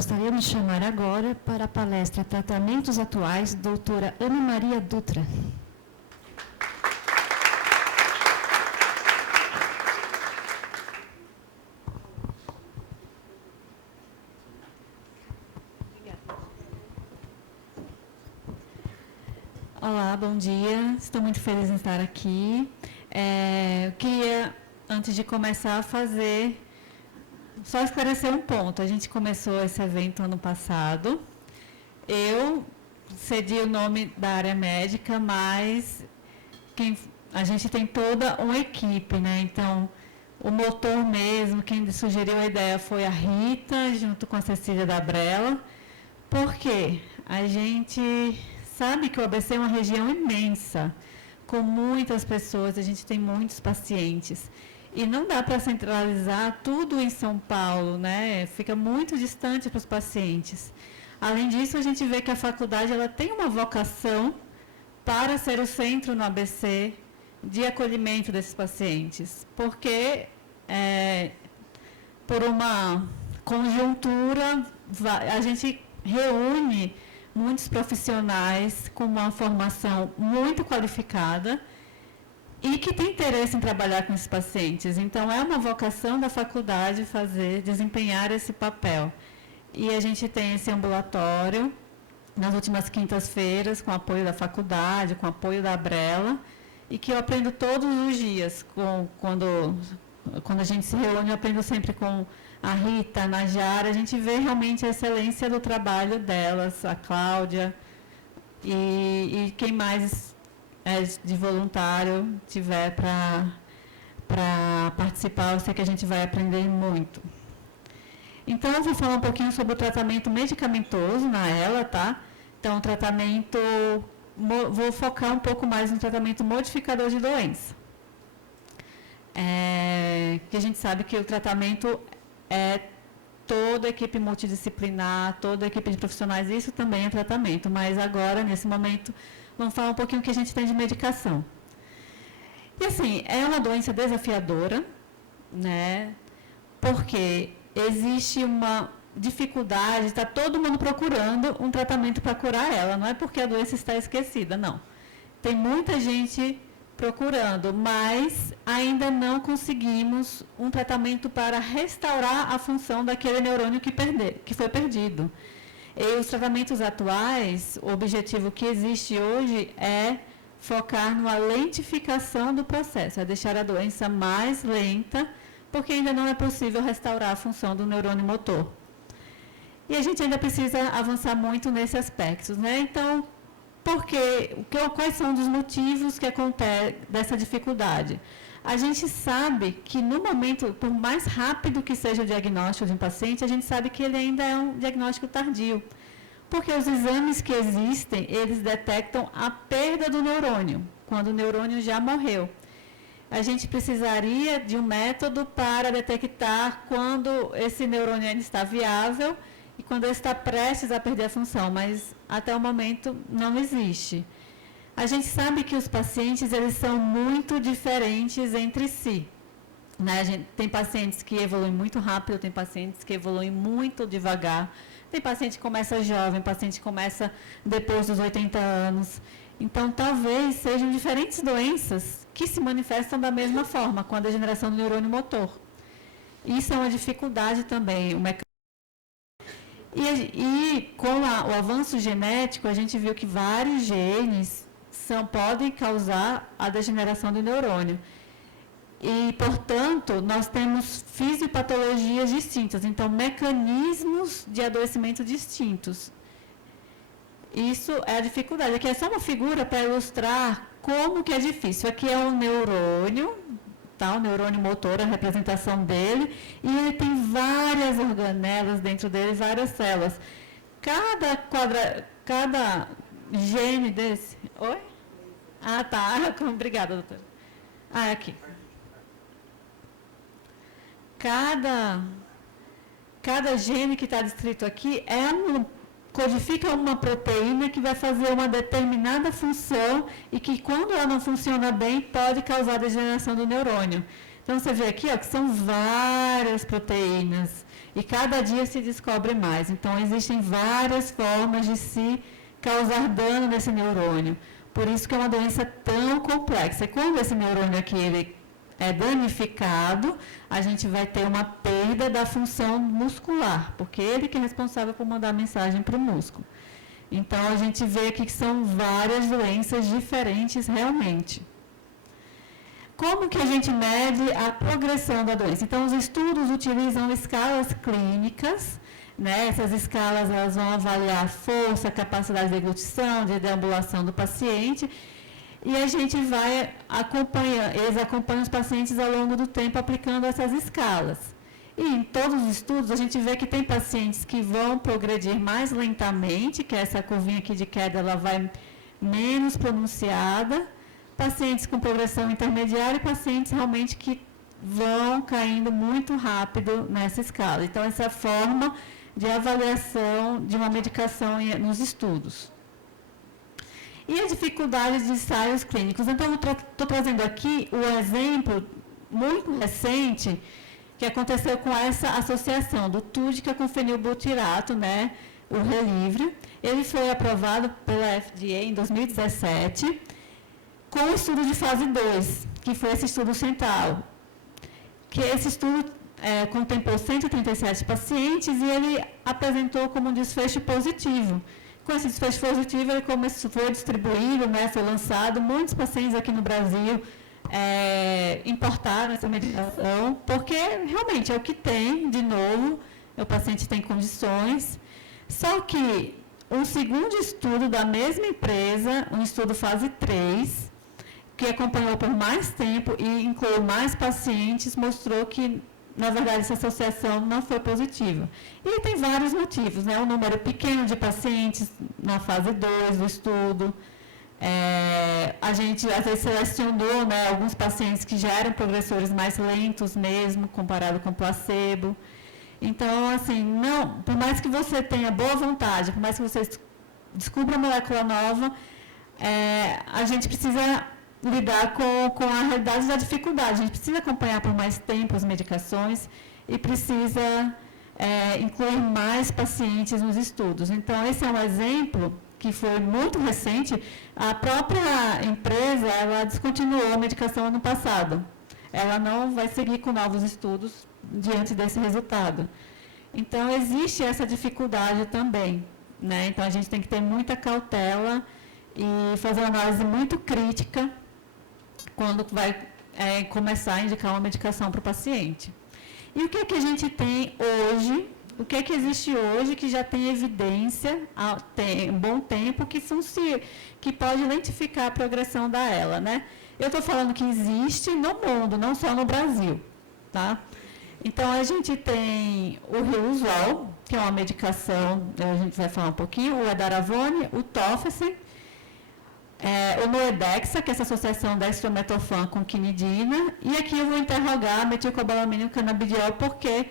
Gostaríamos de chamar agora para a palestra Tratamentos Atuais, doutora Ana Maria Dutra. Olá, bom dia. Estou muito feliz em estar aqui. Eu queria, antes de começar, só esclarecer um ponto. A gente começou esse evento ano passado. Eu cedi o nome da área médica, mas a gente tem toda uma equipe, né? Então, o motor mesmo, quem sugeriu a ideia foi a Rita, junto com a Cecília da Brela. Por quê? A gente sabe que o ABC é uma região imensa, com muitas pessoas, a gente tem muitos pacientes. E não dá para centralizar tudo em São Paulo, né? Fica muito distante para os pacientes. Além disso, a gente vê que a faculdade ela tem uma vocação para ser o centro no ABC de acolhimento desses pacientes, porque por uma conjuntura, a gente reúne muitos profissionais com uma formação muito qualificada e que tem interesse em trabalhar com esses pacientes. Então, é uma vocação da faculdade desempenhar esse papel. E a gente tem esse ambulatório nas últimas quintas-feiras, com apoio da faculdade, com apoio da Brela, e que eu aprendo todos os dias. Quando a gente se reúne, eu aprendo sempre com a Rita, a Najara, a gente vê realmente a excelência do trabalho delas, a Cláudia, e quem mais de voluntário tiver para participar, eu sei que a gente vai aprender muito. Então, eu vou falar um pouquinho sobre o tratamento medicamentoso na ELA, tá? Então, o tratamento, vou focar um pouco mais no tratamento modificador de doença. Que a gente sabe que o tratamento é toda a equipe multidisciplinar, toda a equipe de profissionais, isso também é tratamento, mas agora, nesse momento, vamos falar um pouquinho o que a gente tem de medicação. E assim, é uma doença desafiadora, né? Porque existe uma dificuldade, está todo mundo procurando um tratamento para curar ela, não é porque a doença está esquecida, não. Tem muita gente procurando, mas ainda não conseguimos um tratamento para restaurar a função daquele neurônio que foi perdido. E os tratamentos atuais, o objetivo que existe hoje é focar numa lentificação do processo, é deixar a doença mais lenta, porque ainda não é possível restaurar a função do neurônio motor. E a gente ainda precisa avançar muito nesse aspecto, né? Então, quais são os motivos que acontecem dessa dificuldade? A gente sabe que, no momento, por mais rápido que seja o diagnóstico de um paciente, a gente sabe que ele ainda é um diagnóstico tardio. Porque os exames que existem, eles detectam a perda do neurônio, quando o neurônio já morreu. A gente precisaria de um método para detectar quando esse neurônio ainda está viável e quando ele está prestes a perder a função, mas até o momento não existe. A gente sabe que os pacientes eles são muito diferentes entre si. Né? Tem pacientes que evoluem muito rápido, tem pacientes que evoluem muito devagar, tem paciente que começa jovem, paciente que começa depois dos 80 anos. Então, talvez sejam diferentes doenças que se manifestam da mesma forma, com a degeneração do neurônio motor. Isso é uma dificuldade também. E com o avanço genético, a gente viu que vários genes podem causar a degeneração do neurônio. E, portanto, nós temos fisiopatologias distintas, então, mecanismos de adoecimento distintos. Isso é a dificuldade. Aqui é só uma figura para ilustrar como que é difícil. Aqui é um neurônio, tá? O neurônio motor, a representação dele, e ele tem várias organelas dentro dele, várias células. Cada gene desse... Oi? Ah, tá. Obrigada, doutora. Ah, aqui. Cada gene que está descrito aqui codifica uma proteína que vai fazer uma determinada função e que, quando ela não funciona bem, pode causar degeneração do neurônio. Então, você vê aqui ó, que são várias proteínas. E cada dia se descobre mais. Então, existem várias formas de se causar dano nesse neurônio. Por isso que é uma doença tão complexa. E quando esse neurônio aqui ele é danificado, a gente vai ter uma perda da função muscular, porque ele que é responsável por mandar mensagem para o músculo. Então, a gente vê aqui que são várias doenças diferentes realmente. Como que a gente mede a progressão da doença? Então, os estudos utilizam escalas clínicas, né? Essas escalas elas vão avaliar a força, capacidade de deglutição, de deambulação do paciente, e a gente vai acompanhar, eles acompanham os pacientes ao longo do tempo aplicando essas escalas. E em todos os estudos a gente vê que tem pacientes que vão progredir mais lentamente, que essa curvinha aqui de queda ela vai menos pronunciada, pacientes com progressão intermediária e pacientes realmente que vão caindo muito rápido nessa escala. Então, essa é a forma de avaliação de uma medicação nos estudos. E a dificuldade de ensaios clínicos. Então, eu estou trazendo aqui o exemplo muito recente que aconteceu com essa associação do túdica com fenilbutirato, né, o Relivre. Ele foi aprovado pela FDA em 2017, com o estudo de fase 2, que foi esse estudo central. Que esse estudo contemplou 137 pacientes e ele apresentou como um desfecho positivo. Com esse desfecho positivo, ele foi distribuído, né, foi lançado. Muitos pacientes aqui no Brasil importaram essa medicação, porque realmente é o que tem, de novo, o paciente tem condições. Só que um segundo estudo da mesma empresa, um estudo fase 3, que acompanhou por mais tempo e incluiu mais pacientes, mostrou que, na verdade, essa associação não foi positiva. E tem vários motivos, né? Um número pequeno de pacientes na fase 2 do estudo. A gente, às vezes, selecionou, né, alguns pacientes que já eram progressores mais lentos mesmo, comparado com placebo. Então, assim, não, por mais que você tenha boa vontade, por mais que você descubra uma molécula nova, a gente precisa lidar com a realidade da dificuldade. A gente precisa acompanhar por mais tempo as medicações e precisa incluir mais pacientes nos estudos. Então, esse é um exemplo que foi muito recente. A própria empresa, ela descontinuou a medicação ano passado. Ela não vai seguir com novos estudos diante desse resultado. Então, existe essa dificuldade também, né? Então, a gente tem que ter muita cautela e fazer uma análise muito crítica quando vai começar a indicar uma medicação para o paciente. E o que é que a gente tem hoje, o que é que existe hoje que já tem evidência há um bom tempo que pode lentificar a progressão da ELA, né? Eu estou falando que existe no mundo, não só no Brasil, tá? Então, a gente tem o Riluzol, que é uma medicação, a gente vai falar um pouquinho, o Edaravone, o Tofersen, o Noedexa, que é essa associação dextrometofan com quinidina, e aqui eu vou interrogar metilcobalamina e o canabidiol, porque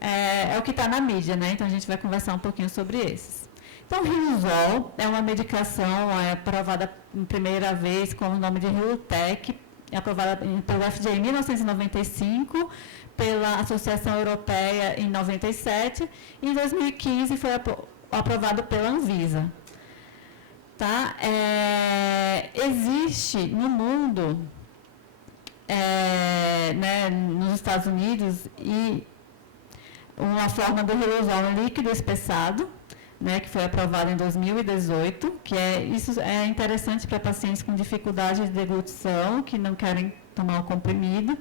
é o que está na mídia, né? Então, a gente vai conversar um pouquinho sobre esses. Então, o Riluzol é uma medicação aprovada em primeira vez com o nome de Rilutec, aprovada pelo FDA em 1995, pela Associação Europeia em 97, e em 2015 foi aprovado pela Anvisa. Tá? Existe no mundo, né, nos Estados Unidos, e uma forma do Riluzol líquido espessado, né, que foi aprovada em 2018, que isso é interessante para pacientes com dificuldade de deglutição, que não querem tomar o comprimido.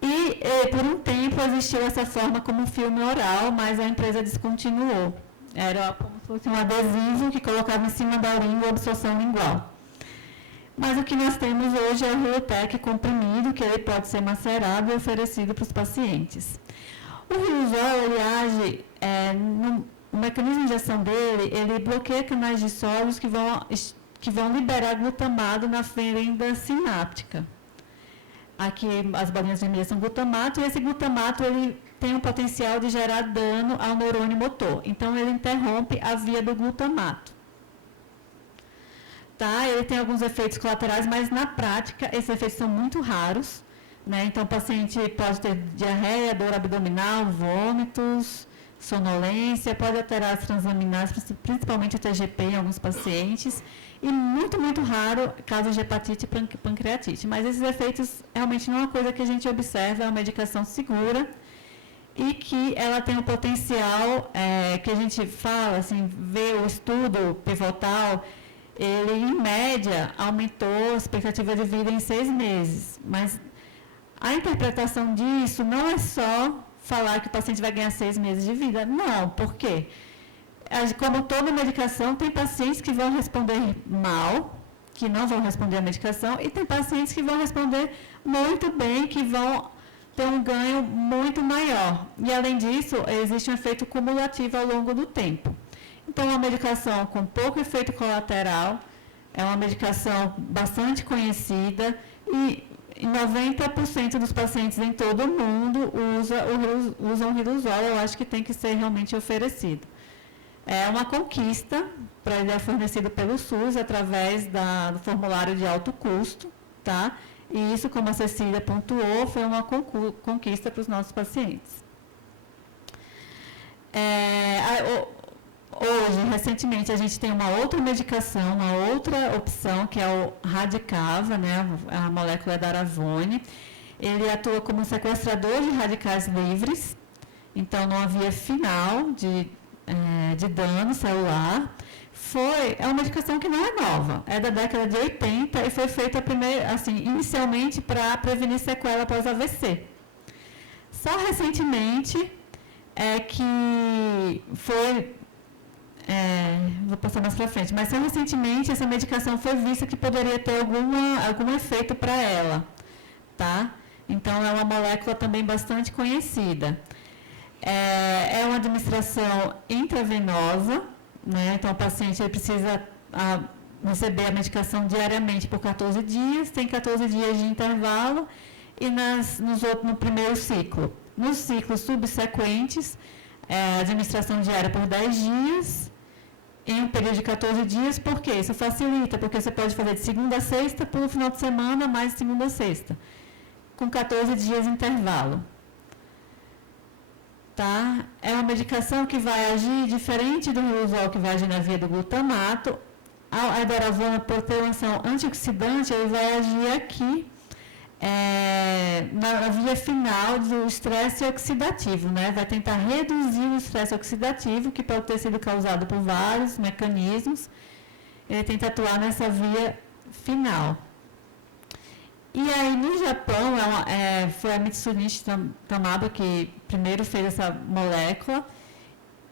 E, por um tempo, existiu essa forma como filme oral, mas a empresa descontinuou. Era como se fosse um adesivo que colocava em cima da língua a absorção lingual. Mas o que nós temos hoje é o Rilutec comprimido, que ele pode ser macerado e oferecido para os pacientes. O Riluzol, ele age, o mecanismo de ação dele, ele bloqueia canais de sólidos que vão liberar glutamato na fenda sináptica. Aqui as bolinhas vermelhas são glutamato, e esse glutamato ele tem um potencial de gerar dano ao neurônio motor. Então, ele interrompe a via do glutamato. Tá? Ele tem alguns efeitos colaterais, mas na prática, esses efeitos são muito raros. né? Então, o paciente pode ter diarreia, dor abdominal, vômitos, sonolência, pode alterar as transaminase, principalmente o TGP em alguns pacientes, e muito, muito raro casos de hepatite e pancreatite. Mas esses efeitos realmente não é uma coisa que a gente observa, é uma medicação segura e que ela tem um potencial, que a gente fala, assim, vê o estudo pivotal, ele, em média, aumentou a expectativa de vida em 6 meses. Mas a interpretação disso não é só falar que o paciente vai ganhar 6 meses de vida. Não, por quê? Como toda medicação, tem pacientes que vão responder mal, que não vão responder a medicação, e tem pacientes que vão responder muito bem, que vão ter um ganho muito maior. E, além disso, existe um efeito cumulativo ao longo do tempo. Então, uma medicação com pouco efeito colateral, é uma medicação bastante conhecida e 90% dos pacientes em todo o mundo usam o riluzol. Eu acho que tem que ser realmente oferecido. É uma conquista, para ele é fornecido pelo SUS através do formulário de alto custo, tá? E isso, como a Cecília pontuou, foi uma conquista para os nossos pacientes. Hoje, recentemente, a gente tem uma outra medicação, uma outra opção, que é o Radicava, né, a molécula da Aravone. Ele atua como um sequestrador de radicais livres, então, numa via final de dano celular. É uma medicação que não é nova, é da década de 80 e foi feita inicialmente para prevenir sequela pós-AVC. Só recentemente que foi... vou passar mais para frente, mas só recentemente essa medicação foi vista que poderia ter algum efeito para ela, tá? Então, é uma molécula também bastante conhecida. É uma administração intravenosa, né? Então, o paciente precisa receber a medicação diariamente por 14 dias, tem 14 dias de intervalo, e no primeiro ciclo. Nos ciclos subsequentes, a administração diária por 10 dias, em um período de 14 dias. Por quê? Isso facilita, porque você pode fazer de segunda a sexta, por um final de semana, mais de segunda a sexta, com 14 dias de intervalo. Tá? É uma medicação que vai agir diferente do riluzol, que vai agir na via do glutamato. A edaravona, por ter uma ação antioxidante, ele vai agir aqui na via final do estresse oxidativo, né? Vai tentar reduzir o estresse oxidativo, que pode ter sido causado por vários mecanismos. Ele tenta atuar nessa via final. E aí, no Japão, foi a Mitsubishi Tanabe que primeiro fez essa molécula,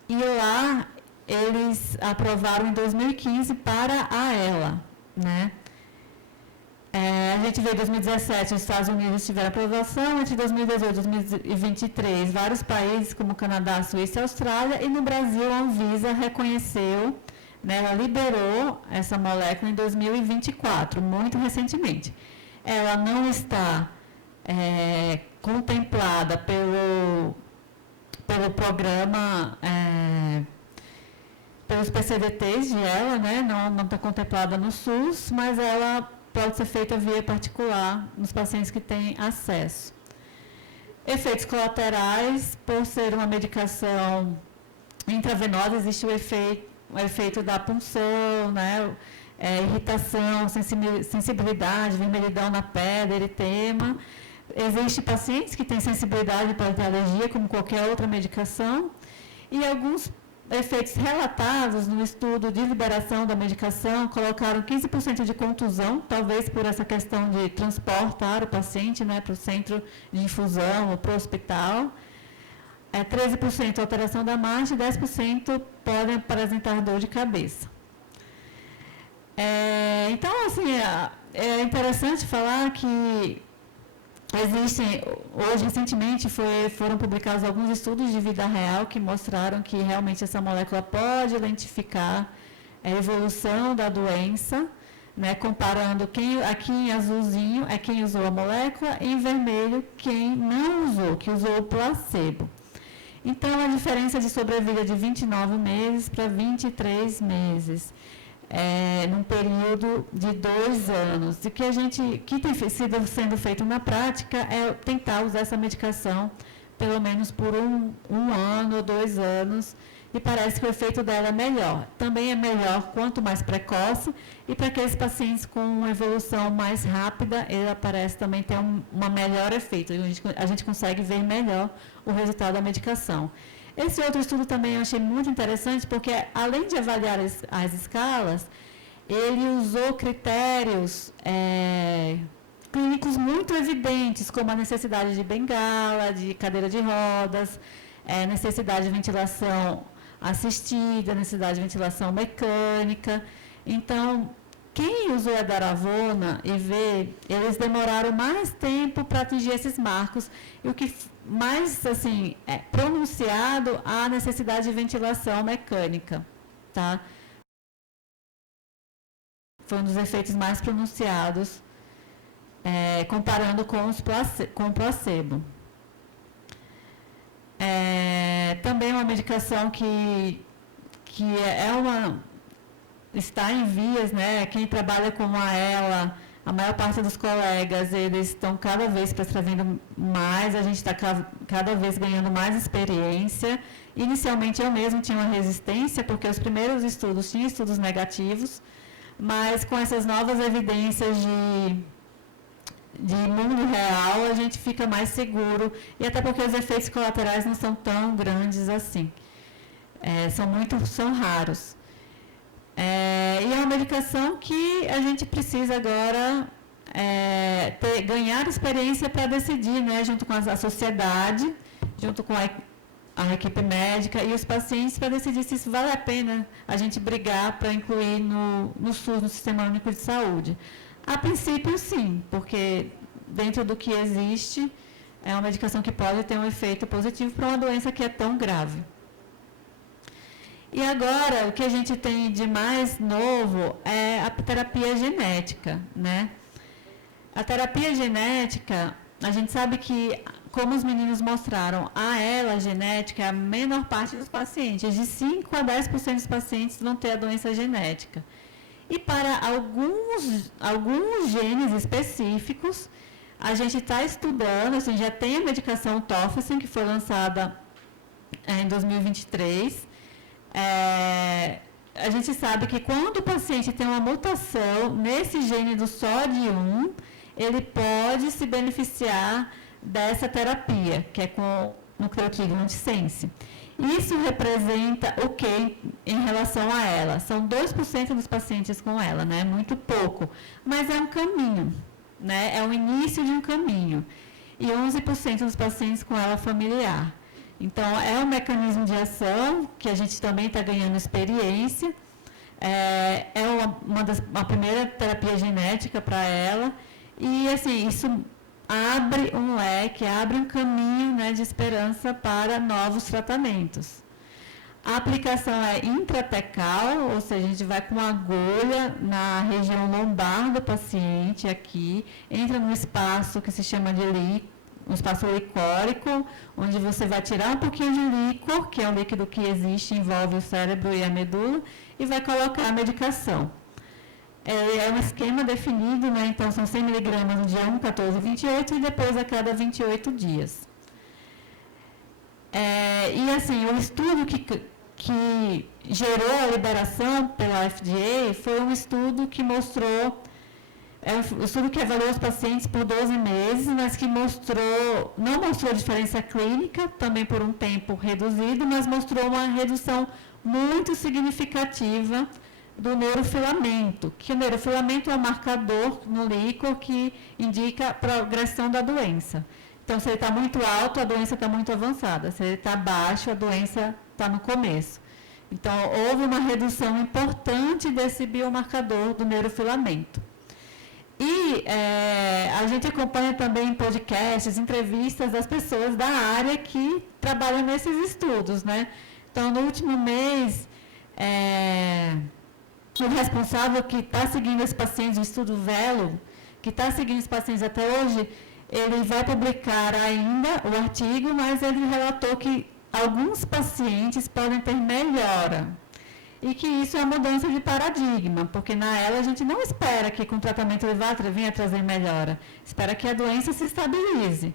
e lá eles aprovaram em 2015 para a ELA, né? A gente vê em 2017 os Estados Unidos tiveram aprovação, entre 2018 e 2023 vários países como Canadá, Suíça e Austrália, e no Brasil a Anvisa reconheceu, né, ela liberou essa molécula em 2024, muito recentemente. Ela não está contemplada pelo programa, pelos PCDTs de ela, né? Não está contemplada no SUS, mas ela pode ser feita via particular nos pacientes que têm acesso. Efeitos colaterais, por ser uma medicação intravenosa, existe o efeito da punção, né? Irritação, sensibilidade, vermelhidão na pele, eritema. Existem pacientes que têm sensibilidade para ter alergia, como qualquer outra medicação, e alguns efeitos relatados no estudo de liberação da medicação colocaram 15% de contusão, talvez por essa questão de transportar o paciente, né, para o centro de infusão ou para o hospital. 13% alteração da marcha e 10% podem apresentar dor de cabeça. Então, assim, é interessante falar que hoje, recentemente, foram publicados alguns estudos de vida real que mostraram que realmente essa molécula pode lentificar a evolução da doença, né, comparando aqui em azulzinho é quem usou a molécula, e em vermelho quem não usou, que usou o placebo. Então, a diferença de sobrevida de 29 meses para 23 meses. num período de 2 anos. E que tem sido sendo feito na prática é tentar usar essa medicação pelo menos por um ano ou 2 anos, e parece que o efeito dela é melhor. Também é melhor quanto mais precoce, e para aqueles pacientes com uma evolução mais rápida, ela parece também ter um melhor efeito. A gente consegue ver melhor o resultado da medicação. Esse outro estudo também eu achei muito interessante, porque além de avaliar as escalas, ele usou critérios clínicos muito evidentes, como a necessidade de bengala, de cadeira de rodas, necessidade de ventilação assistida, necessidade de ventilação mecânica. Então, quem usou a edaravona e vê, eles demoraram mais tempo para atingir esses marcos, e o que mais assim, pronunciado a necessidade de ventilação mecânica, tá? Foi um dos efeitos mais pronunciados, comparando com o placebo. Também uma medicação que está em vias, né? Quem trabalha com ela, a maior parte dos colegas, eles estão cada vez prescrevendo mais, a gente está cada vez ganhando mais experiência. Inicialmente eu mesmo tinha uma resistência, porque os primeiros estudos tinham estudos negativos, mas com essas novas evidências de mundo real, a gente fica mais seguro, e até porque os efeitos colaterais não são tão grandes assim, são raros. E é uma medicação que a gente precisa agora ganhar experiência para decidir, né, junto com a sociedade, junto com a equipe médica e os pacientes, para decidir se isso vale a pena a gente brigar para incluir no SUS, no Sistema Único de Saúde. A princípio, sim, porque dentro do que existe, é uma medicação que pode ter um efeito positivo para uma doença que é tão grave. E agora, o que a gente tem de mais novo é a terapia genética, né? A terapia genética, a gente sabe que, como os meninos mostraram, a genética é a menor parte dos pacientes. De 5 a 10% dos pacientes vão ter a doença genética. E para alguns genes específicos, a gente está estudando, assim, já tem a medicação Tofersen, que foi lançada em 2023. A gente sabe que quando o paciente tem uma mutação nesse gene do SOD1, ele pode se beneficiar dessa terapia, que é com nucleotídeo antissense. Isso representa o que em relação a ela? São 2% dos pacientes com ela, né? Muito pouco, mas é um caminho, né? É o início de um caminho. E 11% dos pacientes com ela familiar. Então, é um mecanismo de ação que a gente também está ganhando experiência. É uma primeira terapia genética para ela. E, assim, isso abre um leque, abre um caminho, né, de esperança para novos tratamentos. A aplicação é intratecal, ou seja, a gente vai com uma agulha na região lombar do paciente aqui, entra num espaço que se chama de um espaço licórico, onde você vai tirar um pouquinho de líquor, que é o líquido que existe, envolve o cérebro e a medula, e vai colocar a medicação. É um esquema definido, né? Então são 100 miligramas no dia 1, 14 e 28, e depois a cada 28 dias. E assim, o estudo que gerou a liberação pela FDA foi um estudo que mostrou, um estudo que avaliou os pacientes por 12 meses, mas que não mostrou diferença clínica, também por um tempo reduzido, mas mostrou uma redução muito significativa do neurofilamento, que o neurofilamento é um marcador no líquor que indica a progressão da doença. Então, se ele está muito alto, a doença está muito avançada. Se ele está baixo, a doença está no começo. Então, houve uma redução importante desse biomarcador do neurofilamento. E a gente acompanha também podcasts, entrevistas das pessoas da área que trabalham nesses estudos, né? Então, no último mês, o responsável que está seguindo esses pacientes, o estudo Velo, que está seguindo esses pacientes até hoje, ele vai publicar ainda o artigo, mas ele relatou que alguns pacientes podem ter melhora. e que isso é a mudança de paradigma, porque na ela a gente não espera que com o tratamento ele venha trazer melhora, espera que a doença se estabilize.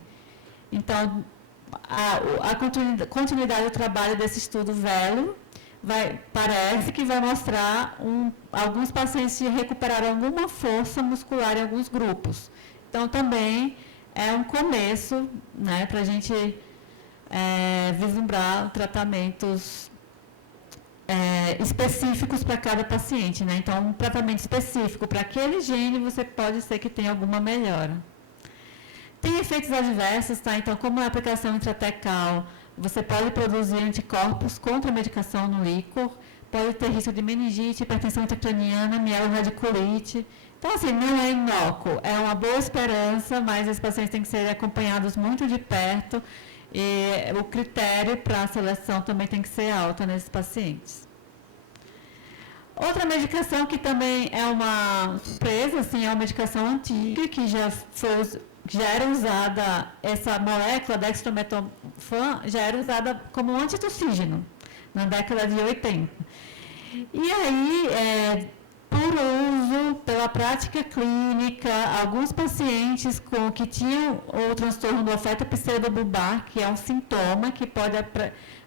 Então, a continuidade do trabalho desse estudo velho parece que vai mostrar alguns pacientes que recuperaram alguma força muscular em alguns grupos. Então, também é um começo, né, para a gente vislumbrar tratamentos específicos para cada paciente, né? Então, um tratamento específico para aquele gene, você pode ser que tenha alguma melhora. Tem efeitos adversos, tá? Então, como a aplicação intratecal, você pode produzir anticorpos contra a medicação no líquor, pode ter risco de meningite, hipertensão intracraniana, mieloradiculite. Então, assim, não é inócuo, é uma boa esperança, mas esses pacientes têm que ser acompanhados muito de perto, e o critério para a seleção também tem que ser alto nesses pacientes. Outra medicação que também é uma surpresa, assim, é uma medicação antiga, que já era usada, essa molécula dextrometorfan já era usada como antitussígeno na década de 80. E aí, por uso, pela prática clínica, alguns pacientes que tinham o transtorno do afeto pseudobulbar, que é um sintoma que pode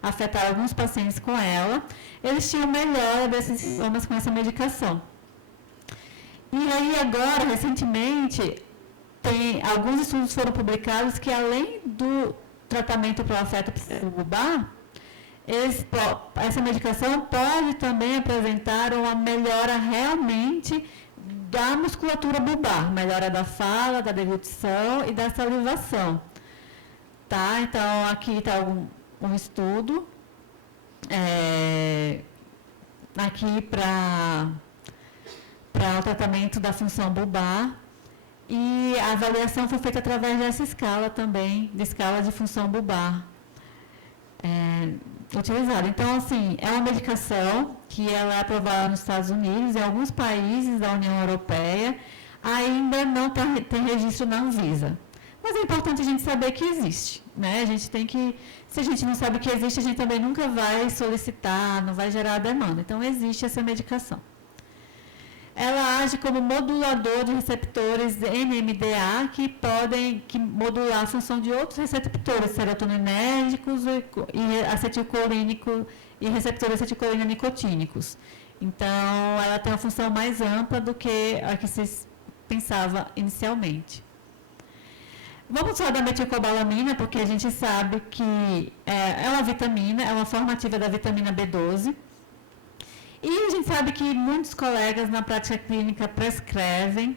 afetar alguns pacientes com ela, eles tinham melhora desses sintomas com essa medicação. E aí agora, recentemente, alguns estudos foram publicados que, além do tratamento para o afeto pseudobulbar, essa medicação pode também apresentar uma melhora realmente da musculatura bulbar, melhora da fala, da deglutição e da salivação. Tá? Então, aqui está um estudo aqui para o tratamento da função bulbar, e a avaliação foi feita através dessa escala também, de escala de função bulbar utilizada. Então, assim, é uma medicação que ela é aprovada nos Estados Unidos, em alguns países da União Europeia, ainda não tem registro na Anvisa. Mas é importante a gente saber que existe, né? A gente tem que, se a gente não sabe que existe, a gente também nunca vai solicitar, não vai gerar a demanda. Então, existe essa medicação. Ela age como modulador de receptores NMDA que podem modular a função de outros receptores serotoninérgicos e acetilcolínico e receptores acetilcolina nicotínicos. Então, ela tem uma função mais ampla do que a que se pensava inicialmente. Vamos falar da metilcobalamina, porque a gente sabe que é uma vitamina, é uma forma ativa da vitamina B12. E a gente sabe que muitos colegas na prática clínica prescrevem.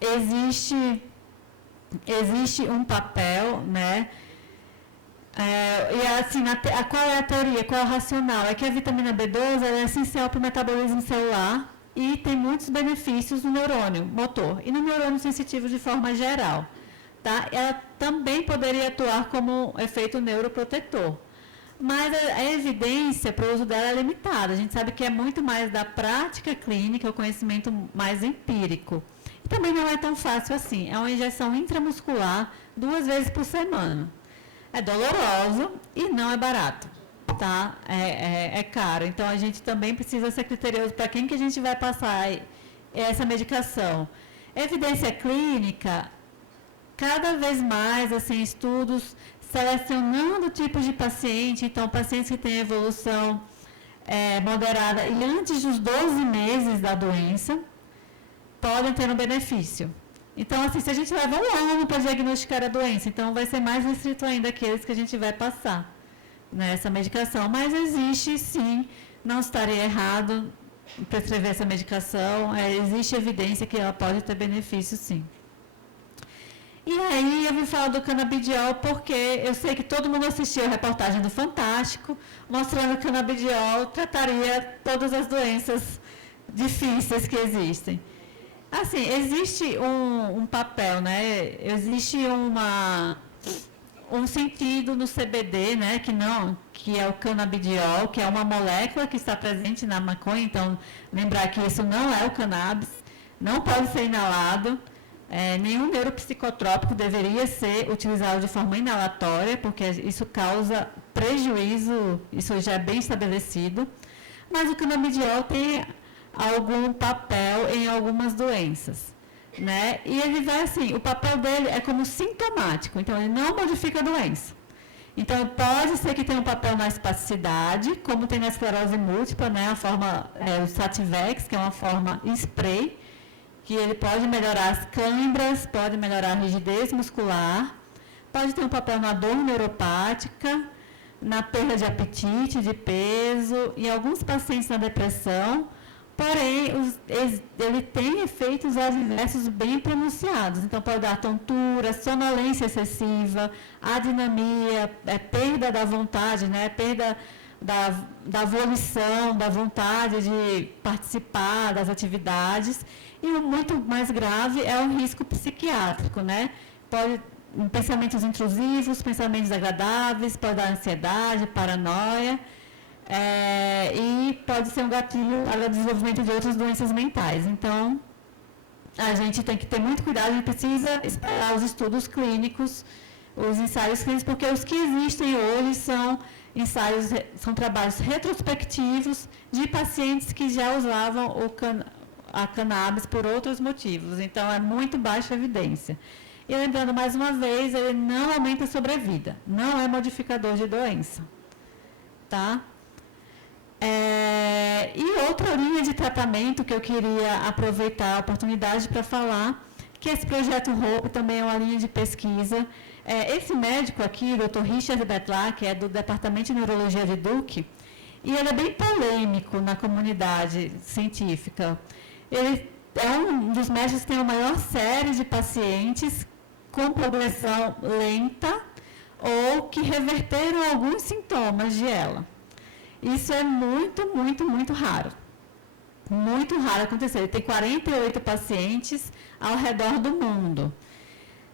Existe um papel, né? E assim, qual é a teoria, qual é o racional? É que a vitamina B12 é essencial para o metabolismo celular e tem muitos benefícios no neurônio motor e no neurônio sensitivo de forma geral. Tá? Ela também poderia atuar como efeito neuroprotetor. Mas a evidência para o uso dela é limitada. A gente sabe que é muito mais da prática clínica, o conhecimento mais empírico. E também não é tão fácil assim. É uma injeção intramuscular 2 vezes por semana. É doloroso e não é barato. Tá? É caro. Então, a gente também precisa ser criterioso para quem que a gente vai passar essa medicação. Evidência clínica, cada vez mais, assim, estudos selecionando tipos de paciente, então, pacientes que têm evolução moderada e antes dos 12 meses da doença, podem ter um benefício. Então, assim, se a gente leva um ano para diagnosticar a doença, então vai ser mais restrito ainda aqueles que a gente vai passar nessa medicação. Mas existe, sim, não estaria errado prescrever essa medicação, existe evidência que ela pode ter benefício, sim. E aí eu vim falar do canabidiol porque eu sei que todo mundo assistiu a reportagem do Fantástico, mostrando que o canabidiol trataria todas as doenças difíceis que existem. Assim, existe um papel, né? Existe um sentido no CBD, né? Que é o canabidiol, que é uma molécula que está presente na maconha. Então, lembrar que isso não é o cannabis, não pode ser inalado. Nenhum neuropsicotrópico deveria ser utilizado de forma inalatória, porque isso causa prejuízo, isso já é bem estabelecido, mas o canabidiol tem algum papel em algumas doenças, né? E ele vai assim, o papel dele é como sintomático, então ele não modifica a doença. Então, pode ser que tenha um papel na espasticidade, como tem na esclerose múltipla, né? A forma, o Sativex, que é uma forma spray, que ele pode melhorar as câimbras, pode melhorar a rigidez muscular, pode ter um papel na dor neuropática, na perda de apetite, de peso, em alguns pacientes na depressão, porém, ele tem efeitos adversos bem pronunciados. Então, pode dar tontura, sonolência excessiva, adinamia, perda da vontade, né? Perda da volição, da vontade de participar das atividades. E o muito mais grave é o risco psiquiátrico, né? Pode pensamentos intrusivos, pensamentos desagradáveis, pode dar ansiedade, paranoia. E pode ser um gatilho para o desenvolvimento de outras doenças mentais. Então, a gente tem que ter muito cuidado, a gente precisa esperar os estudos clínicos, os ensaios clínicos, porque os que existem hoje são ensaios, são trabalhos retrospectivos de pacientes que já usavam a cannabis por outros motivos. Então, é muito baixa evidência. E lembrando, mais uma vez, ele não aumenta a sobrevida, não é modificador de doença. Tá? E outra linha de tratamento que eu queria aproveitar a oportunidade para falar, que esse projeto HOPE também é uma linha de pesquisa. Esse médico aqui, o Dr. Richard Betlar, que é do Departamento de Neurologia de Duke, e ele é bem polêmico na comunidade científica. Ele é um dos médicos que tem a maior série de pacientes com progressão lenta ou que reverteram alguns sintomas de ela. Isso é muito, muito, muito raro. Muito raro acontecer. Ele tem 48 pacientes ao redor do mundo.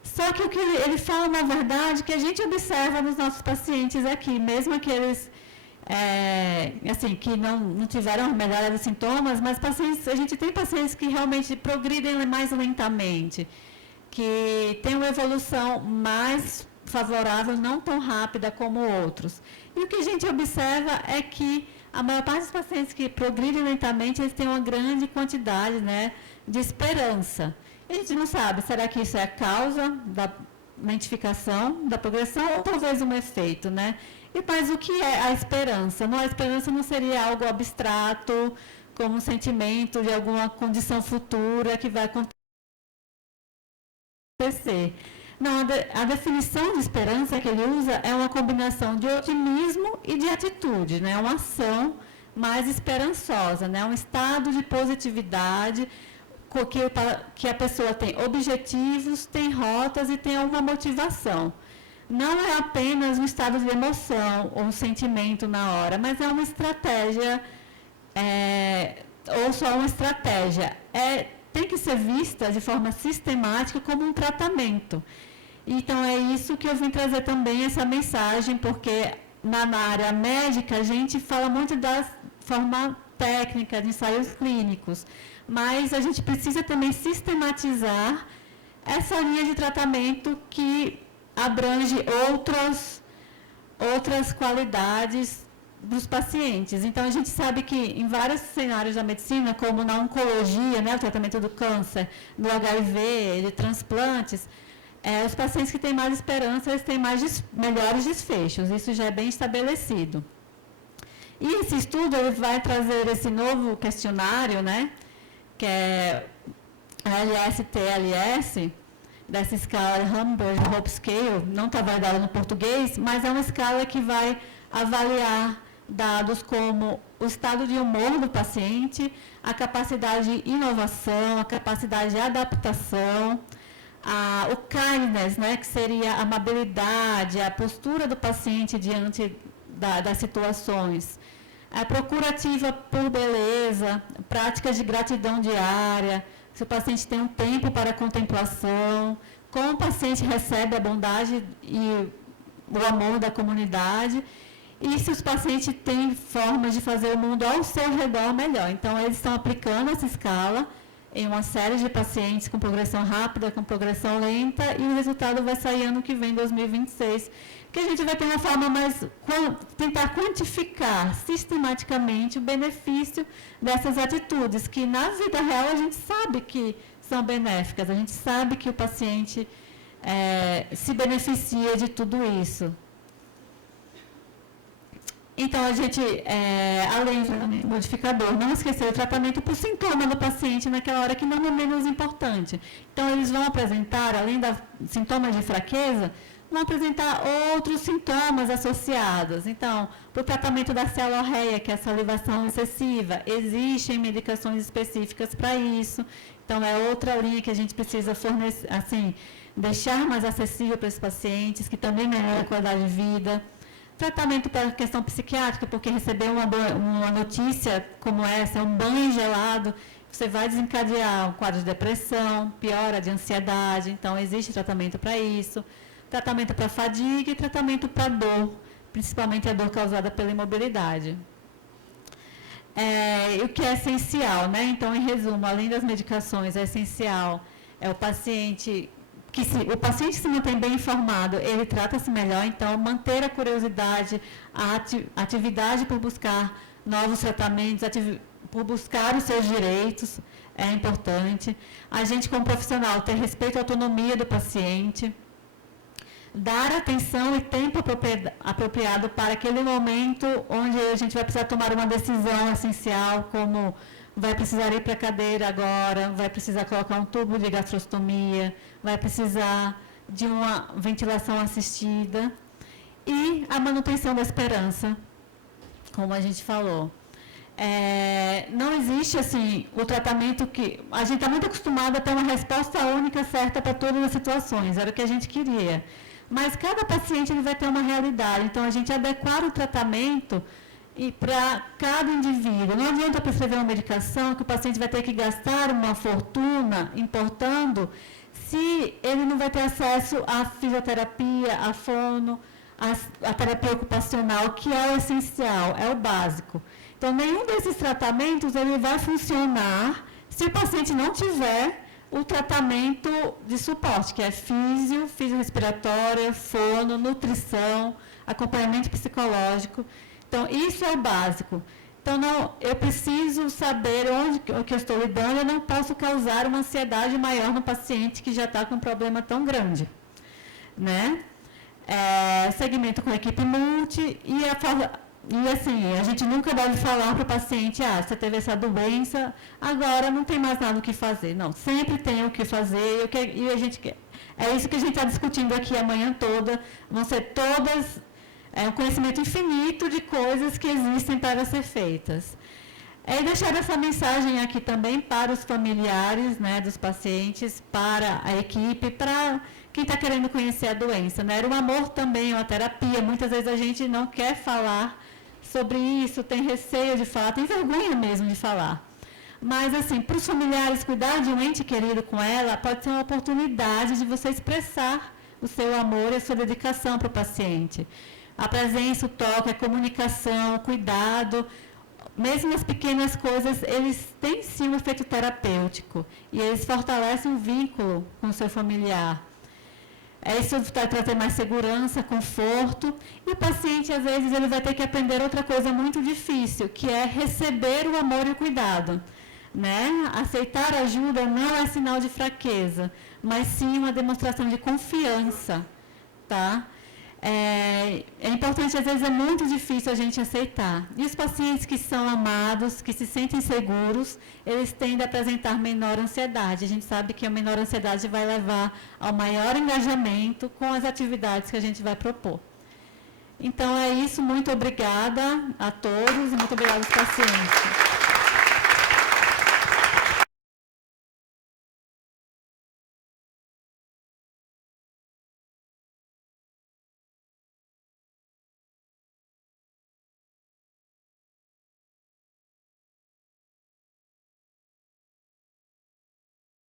Só que o que ele fala, na verdade, que a gente observa nos nossos pacientes aqui, mesmo aqueles assim, que não tiveram melhora dos sintomas, mas a gente tem pacientes que realmente progridem mais lentamente, que têm uma evolução mais favorável, não tão rápida como outros. E o que a gente observa é que a maior parte dos pacientes que progridem lentamente, eles têm uma grande quantidade, né, de esperança. A gente não sabe, será que isso é a causa da lentificação, da progressão, ou talvez um efeito, né? Mas o que é a esperança? A esperança não seria algo abstrato, como um sentimento de alguma condição futura que vai acontecer. Não, a definição de esperança que ele usa é uma combinação de otimismo e de atitude, né? Uma ação mais esperançosa, né? Um estado de positividade, que a pessoa tem objetivos, tem rotas e tem uma motivação. Não é apenas um estado de emoção ou um sentimento na hora, mas é uma estratégia, ou só uma estratégia. Tem que ser vista de forma sistemática como um tratamento. Então, é isso que eu vim trazer também, essa mensagem, porque na área médica a gente fala muito da forma técnica, de ensaios clínicos, mas a gente precisa também sistematizar essa linha de tratamento que abrange outras qualidades dos pacientes. Então, a gente sabe que em vários cenários da medicina, como na oncologia, né, o tratamento do câncer, do HIV, de transplantes, os pacientes que têm mais esperança, eles têm melhores desfechos. Isso já é bem estabelecido. E esse estudo ele vai trazer esse novo questionário, né, que é a LS-TLS, dessa escala Hamburg Hope Scale, não está validada no português, mas é uma escala que vai avaliar dados como o estado de humor do paciente, a capacidade de inovação, a capacidade de adaptação, o kindness, né, que seria a amabilidade, a postura do paciente diante das situações, a procura ativa por beleza, práticas de gratidão diária, se o paciente tem um tempo para contemplação, como o paciente recebe a bondade e o amor da comunidade, e se os pacientes têm formas de fazer o mundo ao seu redor melhor. Então, eles estão aplicando essa escala em uma série de pacientes com progressão rápida, com progressão lenta, e o resultado vai sair ano que vem, 2026, que a gente vai ter uma forma mais, tentar quantificar sistematicamente o benefício dessas atitudes, que na vida real a gente sabe que são benéficas, a gente sabe que o paciente se beneficia de tudo isso. Então, a gente, além do modificador, não esquecer o tratamento por sintoma do paciente naquela hora que não é menos importante. Então, eles vão apresentar, além dos sintomas de fraqueza, vão apresentar outros sintomas associados. Então, para o tratamento da celorreia, que é a salivação excessiva, existem medicações específicas para isso. Então, é outra linha que a gente precisa fornecer, assim, deixar mais acessível para esses pacientes, que também melhora a qualidade de vida. Tratamento para a questão psiquiátrica, porque receber uma notícia como essa, um banho gelado, você vai desencadear um quadro de depressão, piora de ansiedade. Então, existe tratamento para isso. Tratamento para fadiga e tratamento para dor, principalmente a dor causada pela imobilidade. O que é essencial, né? Então, em resumo, além das medicações, é essencial o paciente que se mantém bem informado, ele trata-se melhor. Então, manter a curiosidade, a atividade por buscar novos tratamentos, por buscar os seus direitos, é importante. A gente, como profissional, ter respeito à autonomia do paciente, dar atenção e tempo apropriado para aquele momento onde a gente vai precisar tomar uma decisão essencial, como vai precisar ir para a cadeira agora, vai precisar colocar um tubo de gastrostomia, vai precisar de uma ventilação assistida, e a manutenção da esperança, como a gente falou. Não existe assim o tratamento que... A gente está muito acostumado a ter uma resposta única certa para todas as situações, era o que a gente queria. Mas cada paciente ele vai ter uma realidade, então a gente adequar o tratamento para cada indivíduo. Não adianta prescrever uma medicação que o paciente vai ter que gastar uma fortuna importando se ele não vai ter acesso à fisioterapia, à fono, à terapia ocupacional, que é o essencial, é o básico. Então, nenhum desses tratamentos ele vai funcionar se o paciente não tiver o tratamento de suporte, que é fisiorrespiratória, fono, nutrição, acompanhamento psicológico. Então, isso é o básico. Então, eu preciso saber onde que eu estou lidando, eu não posso causar uma ansiedade maior no paciente que já está com um problema tão grande. Né? Segmento com equipe multi, e assim, a gente nunca deve falar para o paciente, você teve essa doença, agora não tem mais nada o que fazer. Não, sempre tem o que fazer, e a gente quer. É isso que a gente está discutindo aqui a manhã toda, vão ser todas... um conhecimento infinito de coisas que existem para ser feitas. E deixar essa mensagem aqui também para os familiares, né, dos pacientes, para a equipe, para quem está querendo conhecer a doença. Né? Era um amor também, uma terapia. Muitas vezes a gente não quer falar sobre isso, tem receio de falar, tem vergonha mesmo de falar. Mas, assim, para os familiares, cuidar de um ente querido com ela pode ser uma oportunidade de você expressar o seu amor e a sua dedicação para o paciente. A presença, o toque, a comunicação, o cuidado, mesmo as pequenas coisas, eles têm sim um efeito terapêutico e eles fortalecem o vínculo com o seu familiar. Isso vai trazer mais segurança, conforto, e o paciente, às vezes, ele vai ter que aprender outra coisa muito difícil, que é receber o amor e o cuidado. Né? Aceitar ajuda não é sinal de fraqueza, mas sim uma demonstração de confiança. Tá? É importante, às vezes é muito difícil a gente aceitar. E os pacientes que são amados, que se sentem seguros, eles tendem a apresentar menor ansiedade. A gente sabe que a menor ansiedade vai levar ao maior engajamento com as atividades que a gente vai propor. Então, é isso. Muito obrigada a todos e muito obrigada aos pacientes.